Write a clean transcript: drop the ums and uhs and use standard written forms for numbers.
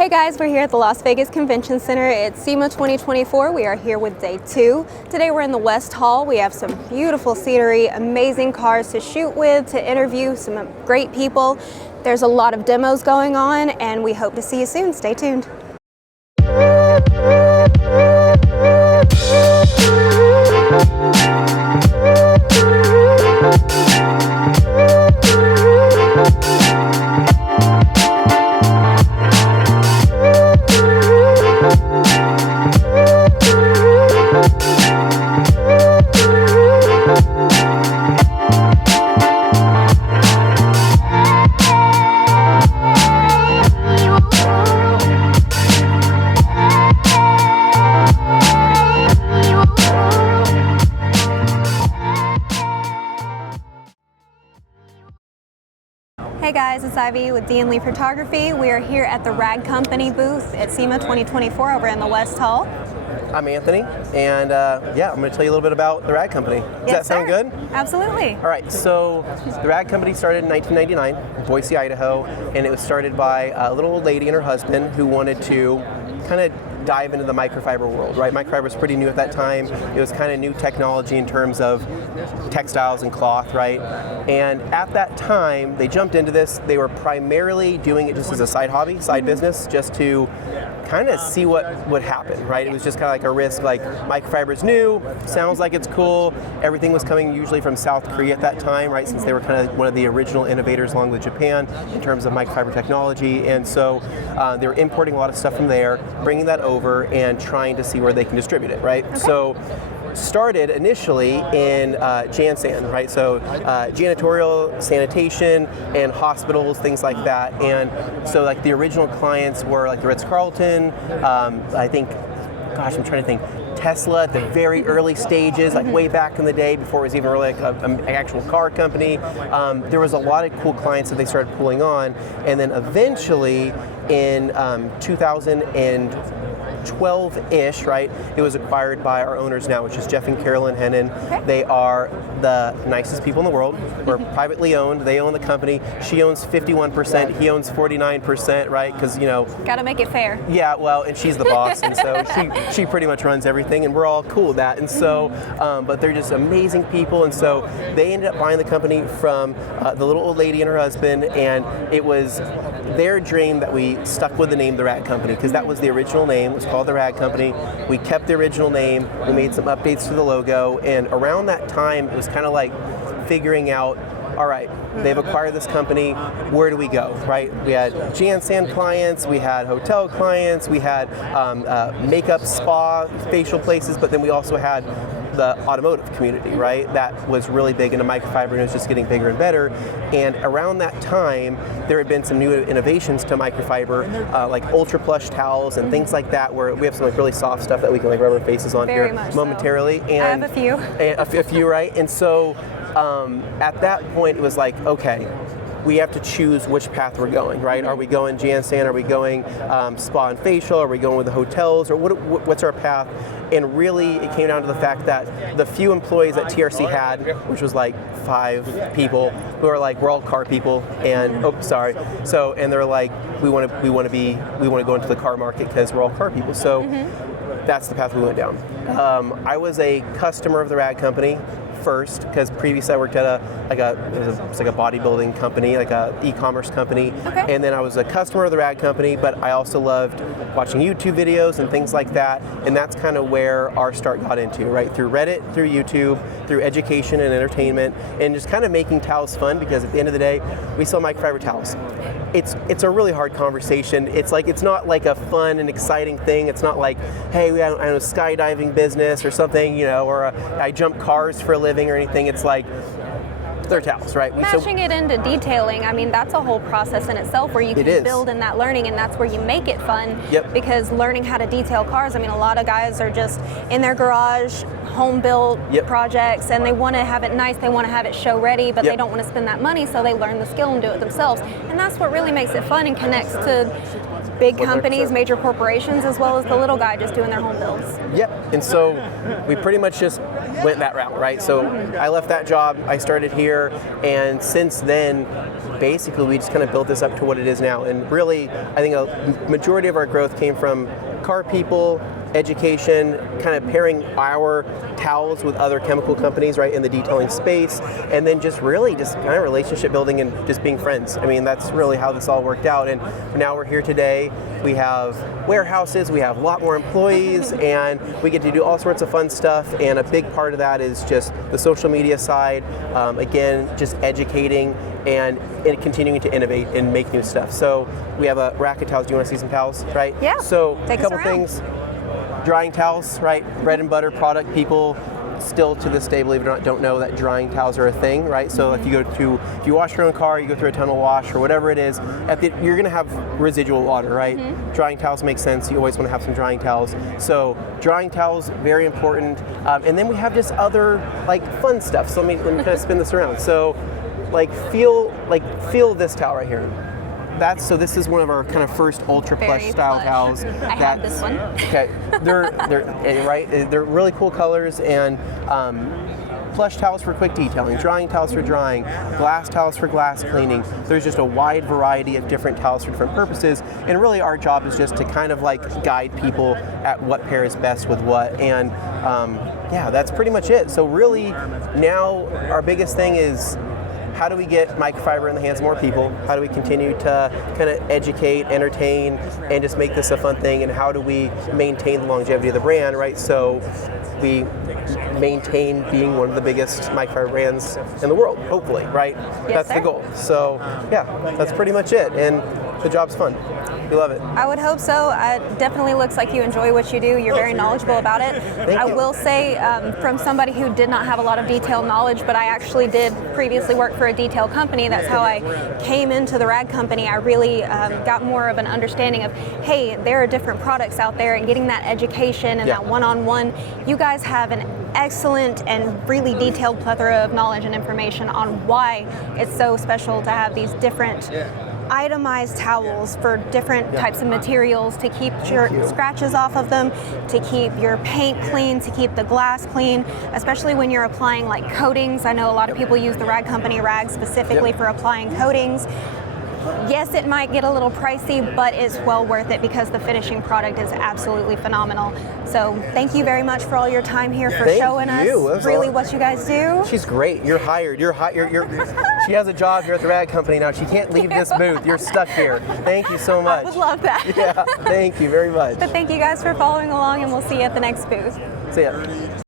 Hey guys, we're here at the Las Vegas Convention Center at SEMA 2024. We are here with day 2. Today we're in the West Hall. We have some beautiful scenery, amazing cars to shoot with, to interview some great people. There's a lot of demos going on and we hope to see you soon. Stay tuned. Hey guys, it's Ivy with D&Lee Photography. We are here at the Rag Company booth at SEMA 2024 over in the West Hall. I'm Anthony, and yeah, I'm going to tell you a little bit about the Rag Company. Does that sound good? Absolutely. All right, so the Rag Company started in 1999 in Boise, Idaho, and it was started by a little old lady and her husband who wanted to kind of dive into the microfiber world, right? Microfiber was pretty new at that time. It was kind of new technology in terms of textiles and cloth, right? And at that time, they jumped into this. They were primarily doing it just as a side hobby, side business, just to kind of see what would happen, right? It was just kind of like a risk, like microfiber's new, sounds like it's cool. Everything was coming usually from South Korea at that time, right? Since they were kind of one of the original innovators along with Japan in terms of microfiber technology. And so they were importing a lot of stuff from there, bringing that over and trying to see where they can distribute it, right? Okay. So started initially in JanSan, right? So janitorial, sanitation, and hospitals, things like that. And so like the original clients were like the Ritz-Carlton, I think, gosh, I'm trying to think, Tesla at the very early stages, like way back in the day before it was even really like an actual car company. There was a lot of cool clients that they started pulling on. And then eventually in 2012-ish, right, it was acquired by our owners now, which is Jeff and Carolyn Hennon. Okay. They are the nicest people in the world. We're privately owned. They own the company. She owns 51%. He owns 49%, right? Because, you know. Got to make it fair. Yeah, well, and she's the boss, and so she pretty much runs everything, and we're all cool with that. And so, but they're just amazing people, and so they ended up buying the company from the little old lady and her husband, and it was their dream that we stuck with the name The Rag Company, because that was the original name. It was called The Rag Company. We kept the original name. We made some updates to the logo, and around that time, it was kind of like figuring out, all right, they've acquired this company, where do we go, right? We had JanSan clients, we had hotel clients, we had makeup, spa, facial places, but then we also had the automotive community, right? That was really big into microfiber, and it was just getting bigger and better. And around that time, there had been some new innovations to microfiber, like ultra plush towels and things like that, where we have some like really soft stuff that we can like rub our faces on Very here much momentarily. So. And I have a few. A few, right? And so at that point, it was like, okay, we have to choose which path we're going, right? Are we going JanSan? Are we going spa and facial? Are we going with the hotels? Or what's our path? And really, it came down to the fact that the few employees that TRC had, which was like 5 people, who are like, we're all car people, and So, and they're like, we want to go into the car market because we're all car people. So that's the path we went down. I was a customer of the Rag Company first, because previously I worked at it was like a bodybuilding company, like a e-commerce company. Okay. And then I was a customer of the Rag Company, but I also loved watching YouTube videos and things like that. And that's kind of where our start got into, right? Through Reddit, through YouTube, through education and entertainment, and just kind of making towels fun, because at the end of the day, we sell microfiber towels. It's a really hard conversation. It's like, it's not like a fun and exciting thing. It's not like, hey, I own a skydiving business or something, you know, or I jump cars for a living or anything. It's like, they're towels, right? Mashing it into detailing, I mean, that's a whole process in itself where you can build in that learning, and that's where you make it fun. Yep. Because learning how to detail cars, I mean, a lot of guys are just in their garage, home-built projects, and they want to have it nice, they want to have it show-ready, but they don't want to spend that money, so they learn the skill and do it themselves. And that's what really makes it fun and connects to big companies, major corporations, as well as the little guy just doing their home builds. Yep, and so we pretty much just went that route, right? So I left that job, I started here, and since then, basically we just kind of built this up to what it is now. And really, I think a majority of our growth came from car people, education, kind of pairing our towels with other chemical companies, right, in the detailing space, and then just really just kind of relationship building and just being friends. I mean, that's really how this all worked out. And now we're here today. We have warehouses, we have a lot more employees, and we get to do all sorts of fun stuff. And a big part of that is just the social media side, again, just educating and continuing to innovate and make new stuff. So we have a rack of towels. Do you want to see some towels, right? Yeah. So a Take us couple around. things. Drying towels, right? Bread and butter product. People still to this day, believe it or not, don't know that drying towels are a thing, right? So if you wash your own car, you go through a tunnel wash or whatever it is, you're going to have residual water, right? Drying towels make sense. You always want to have some drying towels. So drying towels, very important. And then we have just other like fun stuff. So let me kind of spin this around. So feel this towel right here. So this is one of our kind of first ultra plush Very style plush. towels. I have this one. Okay, they're right. They're really cool colors, and plush towels for quick detailing, drying towels for drying, glass towels for glass cleaning. There's just a wide variety of different towels for different purposes, and really our job is just to kind of like guide people at what pairs best with what, and yeah, that's pretty much it. So really, now our biggest thing is, how do we get microfiber in the hands of more people? How do we continue to kind of educate, entertain, and just make this a fun thing? And how do we maintain the longevity of the brand, right? So we maintain being one of the biggest microfiber brands in the world, hopefully, right? Yes, That's the sir. goal. So yeah, that's pretty much it. And the job's fun. We love it. I would hope so. It definitely looks like you enjoy what you do. You're very knowledgeable about it. I you. will say, from somebody who did not have a lot of detail knowledge, but I actually did previously work for a detail company. That's how I came into the rag company. I really got more of an understanding of, hey, there are different products out there, and getting that education and that one-on-one. You guys have an excellent and really detailed plethora of knowledge and information on why it's so special to have these different itemized towels for different types of materials, to keep your scratches off of them, to keep your paint clean, to keep the glass clean, especially when you're applying like coatings. I know a lot of people use the rag company rags specifically for applying coatings. Yes, it might get a little pricey, but it's well worth it because the finishing product is absolutely phenomenal. So thank you very much for all your time here, for showing us really what you guys do. She's great. You're hired. She has a job here at the rag company now. She can't leave this booth. You're stuck here. Thank you so much. I would love that. Yeah, thank you very much. But thank you guys for following along, and we'll see you at the next booth. See ya.